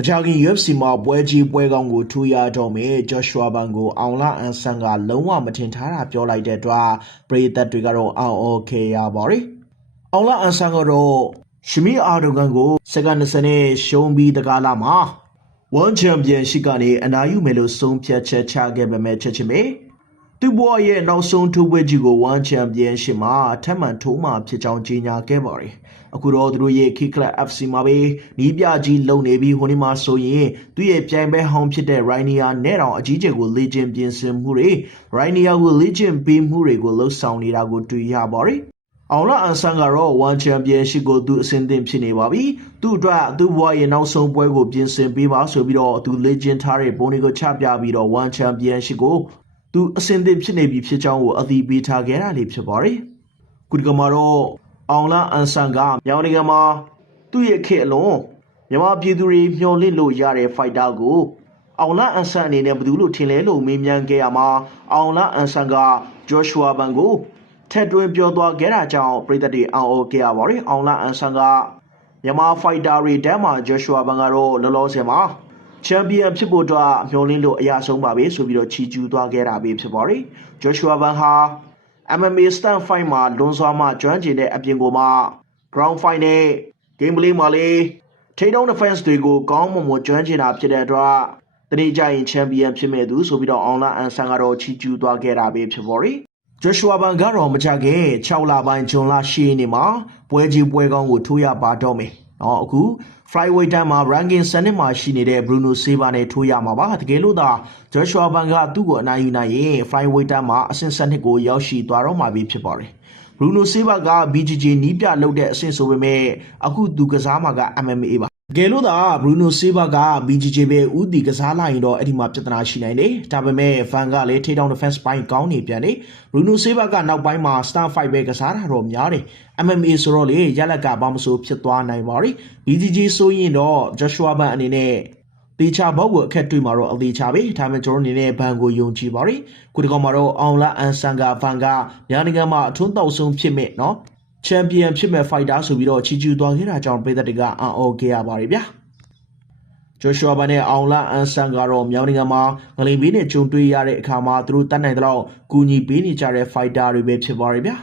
မကြာခင် UFC မှာပွဲကြီးပွဲကောင်းကိုထူရတော့မယ် Joshua ဘန်ကိုအောင်လာအန်ဆန်ကလုံးဝမထင်ထားတာပြောလိုက်တဲ့အတွက်ပရိသတ်တွေကတော့အောင်းအော်ခေရပါတယ်။အောင်လာအန်ဆန်ကတော့ရှမီအာဒိုဂန်ကိုစက္ကန့်20နဲ့ရှုံးပြီးတကားလာမှာ World Championship ကနေအနာယူမယ်လို့ဆုံးဖြတ်ချက်ချခဲ့ပေမဲ့ချက်ချင်းပဲ သူ့ဘဝရဲ့နောက်ဆုံးထိုးပွဲကြီးကိုဝန်ချန်ပီယံရှိမှာထပ်မံထိုးမှာဖြစ်ကြောင်းကြေညာခဲ့ပါတယ်အခုတော့သူတို့ရဲ့ Kick Club FC မှာပဲနီးပြကြီးလုံနေပြီးဟိုနေ့မှာဆိုရင်သူ့ရဲ့ပြိုင်ပွဲဟောင်းဖြစ်တဲ့ Rainier နဲ့တောင်အကြီးကျယ်ကိုလေ့ကျင့်ပြင်ဆင်မှုတွေ Rainier ကိုလေ့ကျင့်ပေးမှုတွေကိုလှုပ်ဆောင်နေတာကိုတွေ့ရပါတယ်အောင်လာအန်ဆန်ကတော့ One Championship ကိုသူအဆင့်သင့်ဖြစ်နေပါပြီ။သူ့အတွက်သူ့ဘဝရဲ့နောက်ဆုံးပွဲကိုပြင်ဆင်ပေးပါဆိုပြီးတော့သူလေ့ကျင့်ထားတဲ့ပုံတွေကိုချပြပြီးတော့ One Championship ကို သူအဆင့်သင့်ဖြစ်နေပြီဖြစ်ကြောင်းကိုအသိပေးထားခဲ့တာလေးဖြစ်ပါတယ်။ခုဒီကမှာတော့အောင်လာအန်ဆန်ကမြောင်နိုင်ငံမှာသူ့ရဲ့ခေတ်အလွန်မြန်မာပြည်သူတွေမျှော်လင့်လို့ရတဲ့ fighter ကိုအောင်လာအန်ဆန်အနေနဲ့ဘယ်သူလို့ထင်လဲလို့မေးမြန်းခဲ့ရမှာအောင်လာအန်ဆန်ကဂျော့ရှွာဘန်ကိုထက်တွင်းပြောသွားခဲ့တာကြောင့်ပြည်သက်တွေအော်အော်ခဲ့ရပါတယ်အောင်လာအန်ဆန်ကမြန်မာဖိုက်တာတွေတဲမှာဂျော့ရှွာဘန်ကတော့လောလောဆယ်မှာ ချန်ပီယံဖြစ်ဖို့အတွက်မျှော်လင့်လို့အရာဆုံးပါပဲဆိုပြီးတော့ချီးကျူးသွားခဲ့တာပဲဖြစ်ပါတယ်ဂျော့ရှွာဘန်ဟာ MMA stand fight မှာလွန်စွာမှကျွမ်းကျင်တဲ့အပြင်ကိုမှ ground fight နဲ့ game play မှာလည်းထိန်းတောင်း defense တွေကိုကောင်းမွန်မွန်ကျွမ်းကျင်တာဖြစ်တဲ့အတွက်တနေ့ကျရင်ချန်ပီယံဖြစ်မဲ့သူဆိုပြီးတော့အောင်လာအန်ဆန်ကတော့ချီးကျူးသွားခဲ့တာပဲဖြစ်ပါတယ်ဂျော့ရှွာဘန်ကတော့မကြခင်6လပိုင်းဂျွန်လ10ရက်နေ့မှာပွဲကြီးပွဲကောင်းကိုထိုးရပါတော့မယ်။နော်အခု flyweight တန်းမှာ ranking 7နှစ်မှာရှိနေတဲ့ Bruno Silva နဲ့ထိုးရမှာပါ။တကယ်လို့သာဂျော့ရှွာဘန်ကသူ့ကိုအနိုင်ယူနိုင်ရင် flyweight တန်းမှာအဆင့်7နှစ်ကိုရောက်ရှိသွားတော့မှာပဲဖြစ်ပါတယ်။ Bruno Silva က BJJ နီးပြလုပ်တဲ့အဆင့်ဆိုပေမဲ့အခုသူကစားမှာက MMA ပါ တကယ်လို့သာ Bruno Silva က BJJ ပဲဥတီကစားလိုက်ရင်တော့အဲ့ဒီမှာပြဿနာရှိနိုင်တယ်ဒါပေမဲ့ Van ကလည်း take down defense ပိုင်းကောင်းနေပြန်တယ် Bruno Silva ကနောက်ပိုင်းမှာ star fight ပဲကစားတာတော့များတယ် MMA ဆိုတော့လေရက်လက်ကဘာမဆိုဖြစ်သွားနိုင်ပါ ರಿ BJJ ဆိုရင်တော့ Joshua Ban အနေနဲ့တေချာဘောက်ကိုအခက်တွေ့မှာတော့အသေးချပဲဒါပေမဲ့ကျွန်တော်အနေနဲ့ဘန်ကိုယုံကြည်ပါ ರಿ ခုဒီကောင်မှာတော့အောင်လာအန်ဆန်ကဘန်ကညာနိုင်ငံမှာအထွန်းတောက်ဆုံးဖြစ်မဲ့เนาะ ချန်ပီယံဖြစ်မဲ့ဖိုက်တာဆိုပြီးတော့ချီကျူးသွားခဲ့တာကြောင့်ပြည်သက်တွေကအံ့ဩခဲ့ရပါတယ်ဗျာဂျိုရှွာဘန်နဲ့အောင်လာအန်ဆန်ကတော့မြောင်းနိုင်ငံမှာငလင်ဘေးနဲ့ဂျုံတွေ့ရတဲ့အခါမှာသူတို့တတ်နိုင်တဲ့လောက်ကူညီပေးနေကြတဲ့ဖိုက်တာတွေပဲဖြစ်ပါရဲ့ဗျာ